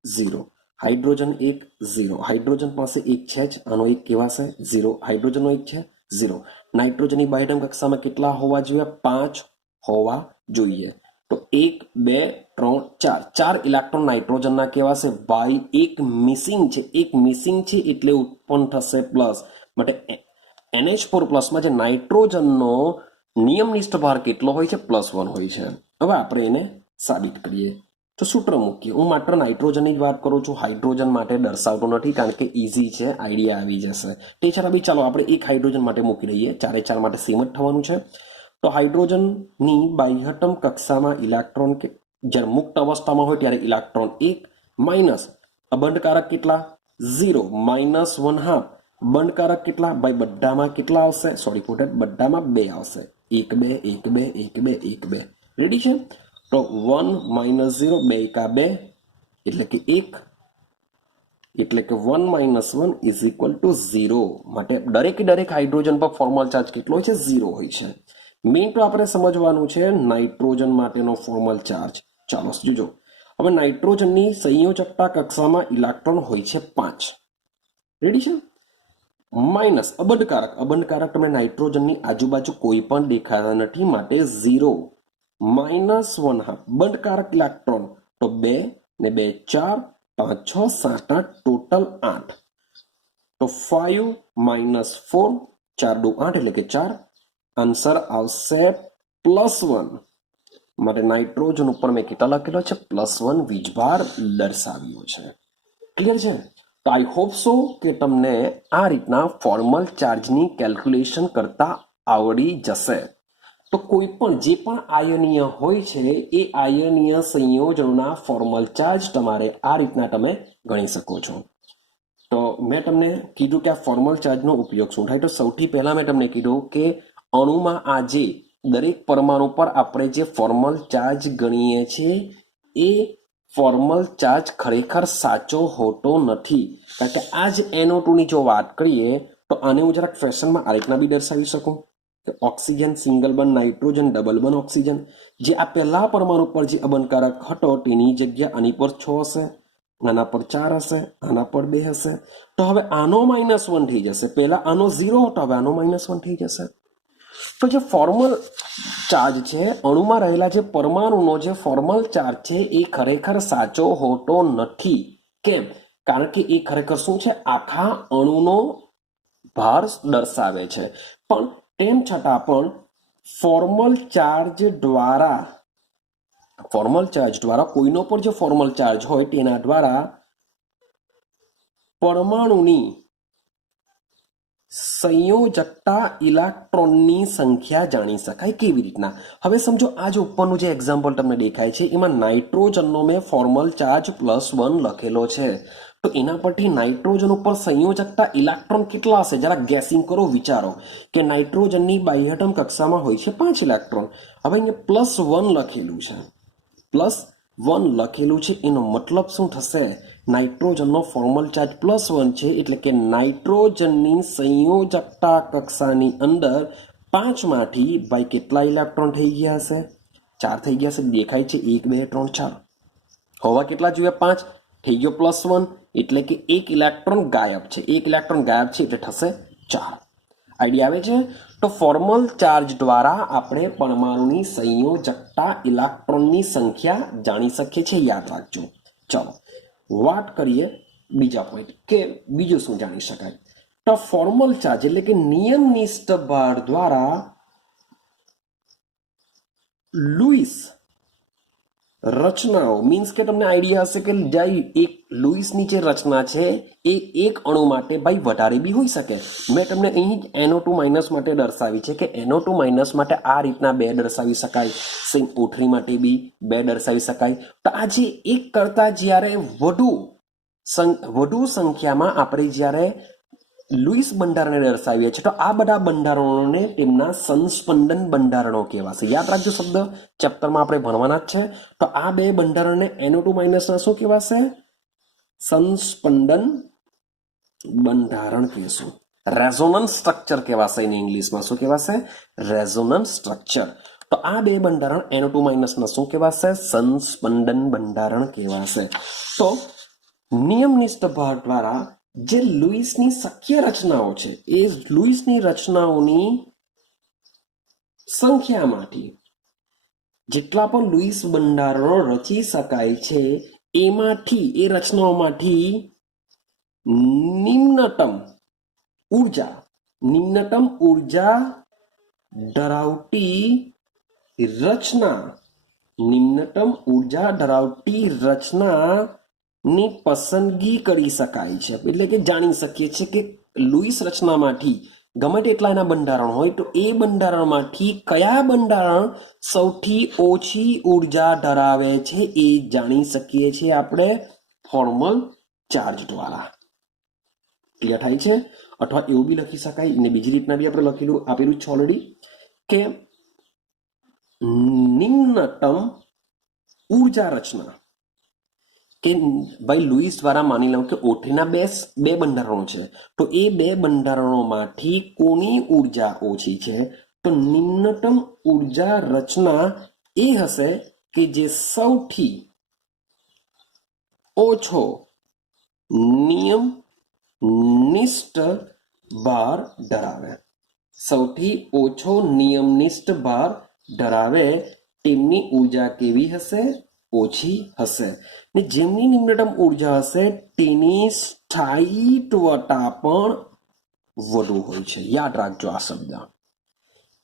0, હાઇડ્રોજન 1 0, હાઇડ્રોજન પાસે એક છે જ, આનો એક કેવાશે 0, હાઇડ્રોજનનો એક છે 0. નાઇટ્રોજનની બાહ્યતમ કક્ષામાં કેટલા હોવા જોઈએ? 5 હોવા જોઈએ. તો 1 2 3 4 4 ઇલેક્ટ્રોન નાઇટ્રોજનના કેવાશે. ભાઈ એક મિસિંગ છે, એક મિસિંગ છે એટલે ઉત્પન્ન થશે પ્લસ. માટે NH4+ જે નાઇટ્રોજનનો નિયમનિષ્ઠ ભાર કેટલો હોય છે? +1 હોય છે. હવે આપણે એને સાબિત કરીએ તો સૂત્ર મૂકીએ. હું માત્ર નાઇટ્રોજનની જ વાત કરું છું, હાઇડ્રોજન માટે દર્શાવતો નથી કારણ કે ઇઝી છે, આઈડિયા આવી જશે. તે છતાં બી ચાલો આપણે એક હાઇડ્રોજન માટે મૂકી દઈએ, 4 4 માટે સેમ જ થવાનું છે. તો હાઇડ્રોજનની બાહ્યતમ કક્ષામાં ઇલેક્ટ્રોન કે જ્યારે મુક્ત અવસ્થામાં હોય ત્યારે ઇલેક્ટ્રોન 1 માઇનસ અબંધકારક કેટલા? 0 -1/2. બંધકારક કેટલા? ભાઈ બધામાં કેટલા આવશે? સોરી ફોટેડ, બધામાં 2 આવશે. 1 2 1 2 1 2 1 2. રેડી છે? તો 1 -0 2 × 2 એટલે કે 1, એટલે કે 1 - 1 = 0. માટે દરેક હાઇડ્રોજન પર ફોર્મલ ચાર્જ કેટલો હોય છે? 0 હોય છે. મેઇન તો આપણે સમજવાનું છે નાઇટ્રોજન માટેનો ફોર્મલ ચાર્જ. ચાલો જોજો. હવે નાઇટ્રોજનની સંયોજકતા કક્ષામાં ઇલેક્ટ્રોન હોય છે 5. રેડી છે? માઇનસ અબંધકારક તમે નાઇટ્રોજનની આજુબાજુ કોઈ પણ દેખાતા નથી માટે 0 -1/2. બંધકારક ઇલેક્ટ્રોન તો 2 ને 2 4 5 6 7 8 ટોટલ 8. તો 5 - 4 4 2 8 એટલે કે 4. આન્સર આવશે +1. માટે નાઇટ્રોજન ઉપર મેં કેટલા લખેલો છે? +1 વીજભાર દર્શાવ્યો છે. ક્લિયર છે? તો આઈ હોપ સો કે તમને આ રીતના ફોર્મલ ચાર્જની કેલ્ક્યુલેશન કરતા આવડી જશે. તો કોઈ પણ જે પણ આયનીય હોય છે એ આયનીય સંયોજનોના ફોર્મલ ચાર્જ તમારે આ રીતના તમે ગણી શકો છો. તો મેં તમને કીધું કે આ ફોર્મલ ચાર્જનો ઉપયોગ શું થાય. તો સૌથી પહેલા મેં તમને કીધું કે અણુમાં આજે દરેક પરમાણુ પર આપણે જે ફોર્મલ ચાર્જ ગણીએ છીએ એ ફોર્મલ ચાર્જ ખરેખર સાચો હોતો નથી. કારણ કે આ જ NO2 ની જો વાત કરીએ તો આને હું જરાક ફેશનમાં આ રીતના બી દર્શાવી શકું કે ઓક્સિજન સિંગલ બંધ, નાઇટ્રોજન ડબલ બંધ ઓક્સિજન. જે આ પહેલા પરમાણુ પર જે અબંધકારક હતો તેની જગ્યા આની પર 6 હશે, આના પર 4 હશે, આના પર 2 હશે. તો હવે આનો -1 થઈ જશે. પહેલા આનો 0 હતો, હવે આનો -1 થઈ જશે. તો જે ફોર્મલ ચાર્જ છે, અણુમાં રહેલા જે પરમાણુનો જે ફોર્મલ ચાર્જ છે એ ખરેખર સાચો હોતો નથી. કેમ? કારણ કે એ ખરેખર શું છે? આખા અણુનો ભાર દર્શાવે છે. પણ તેમ છતાં પણ ફોર્મલ ચાર્જ દ્વારા કોઈનો પણ જે ફોર્મલ ચાર્જ હોય તેના દ્વારા પરમાણુની સંયોજકતા ઇલેક્ટ્રોનની સંખ્યા જાણી શકાય. કેવી રીતના? હવે સમજો આ જે ઉપરનું જે એક્ઝામ્પલ તમને દેખાય છે એમાં નાઇટ્રોજનનો મેં ફોર્મલ ચાર્જ +1 લખેલો છે. તો એના પરથી નાઇટ્રોજન ઉપર સંયોજકતા ઇલેક્ટ્રોન કેટલા હશે? જરા ગેસિંગ કરો, વિચારો કે નાઇટ્રોજનની બાહ્યતમ કક્ષામાં હોય છે 5 ઇલેક્ટ્રોન. હવે અહીંયા +1 લખેલું છે, +1 લખેલું છે એનો મતલબ શું થશે? નાઇટ્રોજનનો ફોર્મલ ચાર્જ +1 છે એટલે કે નાઇટ્રોજનની સંયોજકતા કક્ષાની અંદર 5 માંથી ભાઈ કેટલા ઇલેક્ટ્રોન થઈ ગયા હશે? 4 થઈ ગયા હશે. દેખાય છે 1 2 3 4. હોવા કેટલા જોઈએ? 5. થઈ ગયો +1 એટલે કે 1 ઇલેક્ટ્રોન ગાયબ છે. 1 ઇલેક્ટ્રોન ગાયબ છે એટલે થશે 4. આઈડિયા આવે છે? તો ફોર્મલ ચાર્જ દ્વારા આપણે પરમાણુની સંયોજકતા ઇલેક્ટ્રોનની સંખ્યા જાણી શકીએ છીએ. યાદ રાખજો. ચલો વાત કરીએ બીજા પોઈન્ટ કે બીજું શું જાણી શકાય. તો ફોર્મલ ચાર્જ એટલે કે નિયમનિષ્ઠ ભાર દ્વારા લુઈસ રચનાઓ મીન્સ કે તમને આઈડિયા હશે કે જાય એક લુઈસની જે રચના છે એ એક અણુ માટે ભાઈ વધારે બી હોઈ શકે. મેં તમને અહીં NO2- માટે દર્શાવી છે કે NO2- માટે આ રીતના 2 દર્શાવી શકાય, સેમ O3 માટે બી 2 દર્શાવી શકાય. તો આ જે એક કરતા જ્યારે વધુ સંખ્યામાં આપણે જ્યારે લુઈસ બંધારણને દર્શાવીએ છીએ તો આ બધા બંધારણોને તેમના સંસ્પંદન બંધારણો કહેવાશે. યાદ રાખજો શબ્દ, ચેપ્ટરમાં આપણે ભણવાના જ છે. તો આ 2 બંધારણને NO2- ના શું કહેવાશે? સંસ્પંદન બંધારણ કહેશું. રેઝોનન્સ સ્ટ્રક્ચર કહેવાશે એની ઇંગ્લિશમાં. શું કહેવાશે? Resonance structure. તો આ 2 બંધારણ NO2- ના શું કહેવાશે? સંસ્પંદન બંધારણ કહેવાશે. તો નિયમનિષ્ઠ ભાર દ્વારા જે લુઈસની શક્ય રચનાઓ છે એ લુઈસની રચનાઓની સંખ્યામાંથી જેટલા પણ લુઈસ બંધારણો રચી શકાય છે એમાંથી, એ રચનાઓમાંથી નિમ્નતમ ઉર્જા ધરાવતી રચનાની પસંદગી કરી શકાય છે. એટલે કે જાણી શકીએ છીએ કે લુઈસ રચનામાંથી ગમે તેટલા એના બંધારણ હોય તો એ બંધારણમાંથી કયા બંધારણ સૌથી ઓછી ઉર્જા ધરાવે છે એ જાણી શકીએ છીએ આપણે ફોર્મલ ચાર્જ દ્વારા. ક્લિયર થાય છે? અથવા એવું બી લખી શકાય, ને બીજી રીતના બી આપણે આપેલું છે ઓલરેડી, કે નિમ્નતમ ઉર્જા રચના, કે ભાઈ લુઈસ દ્વારા માની લઉં કે O3ના 2 બંધારણો છે તો એ 2 બંધારણોમાંથી કોની ઉર્જા ઓછી છે? તો નિમ્નતમ ઉર્જા રચના એ હશે કે જે સૌથી ઓછો નિયમનિષ્ઠ ભાર ધરાવે. સૌથી ઓછો નિયમનિષ્ઠ ભાર ધરાવે તેમની ઉર્જા કેવી હશે? ઓછી હશે. ને જેમની નિમ્નતમ ઉર્જા હશે તેની સ્થાયિત્વતા પણ વધુ હોય છે. યાદ રાખજો આ શબ્દ,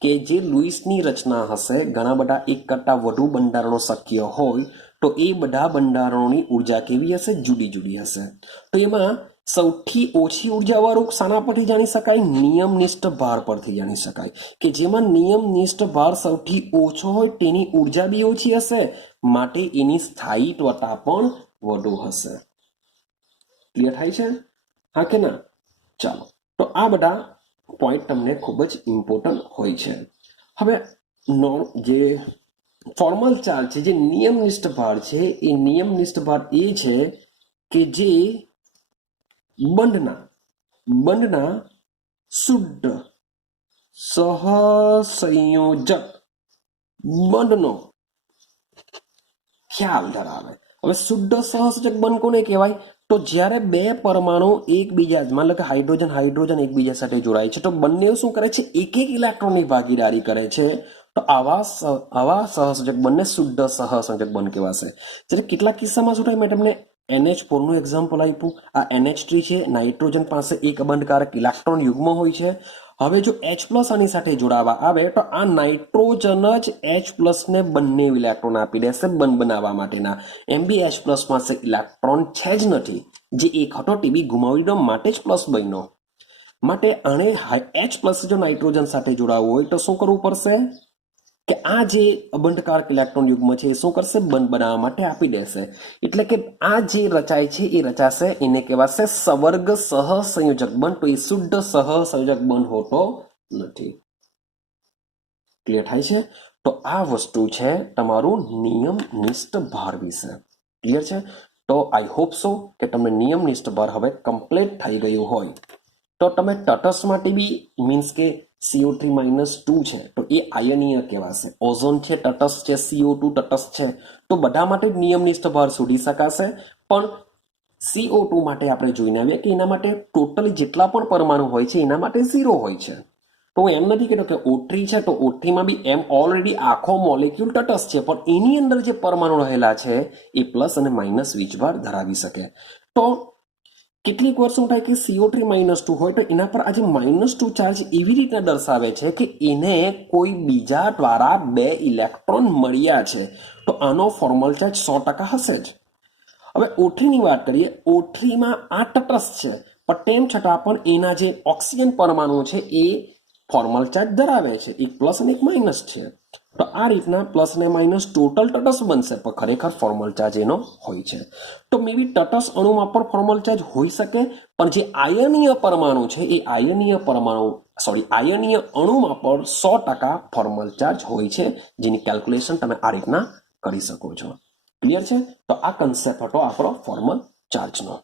કે જે લુઈસની રચના હશે, ઘણા બધા એક કરતા વધુ બંધારણો શક્ય હોય તો એ બધા બંધારણોની ઉર્જા કેવી હશે? જુદી જુદી હશે. તો એમાં સૌથી ઓછી ઉર્જાવાળું શાના પરથી જાણી શકાય? નિયમનિષ્ઠ ભાર પરથી જાણી શકાય, કે જેમાં નિયમનિષ્ઠ ભાર સૌથી ઓછો હોય તેની ઉર્જા બી ઓછી હશે, માટે એની સ્થાયિત્વતા પણ વધુ હશે. ક્લિયર થાય છે? હા કે ના? ચાલો, તો આ બધા પોઈન્ટ તમને ખૂબ જ ઇમ્પોર્ટન્ટ હોય છે. હવે જે ફોર્મલ ચાર્જ છે, જે નિયમનિષ્ઠ ભાર છે, એ નિયમનિષ્ઠ ભાર એ છે કે જે બંધના શુદ્ધ સહસંયોજક બંધનો ખ્યાલ ધરાવે. હવે શુદ્ધ સહસંયોજક બંધ કોને કહેવાય? તો જ્યારે 2 પરમાણુ એકબીજા, માન લો કે હાઇડ્રોજન એકબીજા સાથે જોડાય છે તો બંને શું કરે છે? એક ઇલેક્ટ્રોનની ભાગીદારી કરે છે. તો આવા સહસંયોજક બંને શુદ્ધ સહસંયોજક બંધ કહેવાશે. જ્યારે કેટલાક કિસ્સામાં શું થાય? મેં તમને NH4 નું એક્ઝામ્પલ આપ્યું. આ NH3 છે, નાઇટ્રોજન પાસે એક બંધકારક ઇલેક્ટ્રોન યુગ્મ હોય છે. હવે જો H+ આની સાથે જોડાવા આવે તો આ નાઇટ્રોજન જ H+ ને બંને ઇલેક્ટ્રોન આપી દેશે બંધ બનાવવા માટેના. એમ બી H+ પાસે ઇલેક્ટ્રોન છે જ નથી, જે એક હતો તે બી ગુમાવી દો, માટે જ પ્લસ બન્યો. માટે આને H+ જો નાઇટ્રોજન સાથે જોડાવવું હોય તો શું કરવું પડશે? કે આ જે અબંધકારક ઇલેક્ટ્રોન યુગ્મ છે એ શું કરશે? બંધ બનાવવા માટે આપી દેશે. એટલે કે આ જે રચાય છે એ રચાશે, એને કહેવાશે સવર્ગ સહસંયોજક બંધ. તો એ શુદ્ધ સહસંયોજક બંધ હોતો નથી. ક્લિયર થાય છે? તો આ વસ્તુ છે તમારું નિયમનિષ્ઠ ભાર વિશે. ક્લિયર છે? તો આઈ હોપ સો કે તમને નિયમનિષ્ઠ ભાર હવે કમ્પ્લીટ થઈ ગયું હોય. તો તમે તટસ્થ માટે બી મીન્સ કે CO3-2 છે તો એ આયનીય કહેવાશે. ઓઝોન છે તટસ્થ છે, CO2 તટસ્થ છે, તો બધા માટે નિયમનિષ્ઠ ભાર શોધી શકાશે. પણ CO2 માટે આપણે જોઈને આવીએ કે એના માટે ટોટલ જેટલા પણ પરમાણુ હોય છે એના માટે 0 હોય છે. તો હું એમ નથી કહેતો કે O3 છે તો O3 માં બી એમ ઓલરેડી આખો મોલેક્યુલ તટસ્થ છે, પણ એની અંદર જે પરમાણુ રહેલા છે એ પ્લસ અને માઇનસ વીજભાર ધરાવી શકે. તો કેટલીક વાર શું થાય કે CO3 -2 હોય તો એના પર આજે -2 ચાર્જ એવી રીતના દર્શાવે છે કે એને કોઈ બીજા દ્વારા 2 ઇલેક્ટ્રોન મળ્યા છે, તો આનો ફોર્મલ ચાર્જ 100% હશે જ. હવે O3 ની વાત કરીએ, O3 માં આ તટસ્થ છે, પણ તેમ છતાં પણ એના જે ઓક્સિજન પરમાણુ છે એ ફોર્મલ ચાર્જ ધરાવે છે, એક પ્લસ અને એક માઇનસ છે. તો આ રીતના પ્લસ ને માઇનસ ટોટલ તટસ્થ બનશે, પણ ખરેખર ફોર્મલ ચાર્જ એનો હોય છે. તો મે બી તટસ્થ અણુમાં પણ ફોર્મલ ચાર્જ હોઈ શકે, પણ જે આયનીય પરમાણુ છે એ આયનીય અણુમાં પણ 100% ફોર્મલ ચાર્જ હોય છે, જેની કેલ્ક્યુલેશન તમે આ રીતના કરી શકો છો. ક્લિયર છે? તો આ કન્સેપ્ટ હતો આપણો ફોર્મલ ચાર્જનો.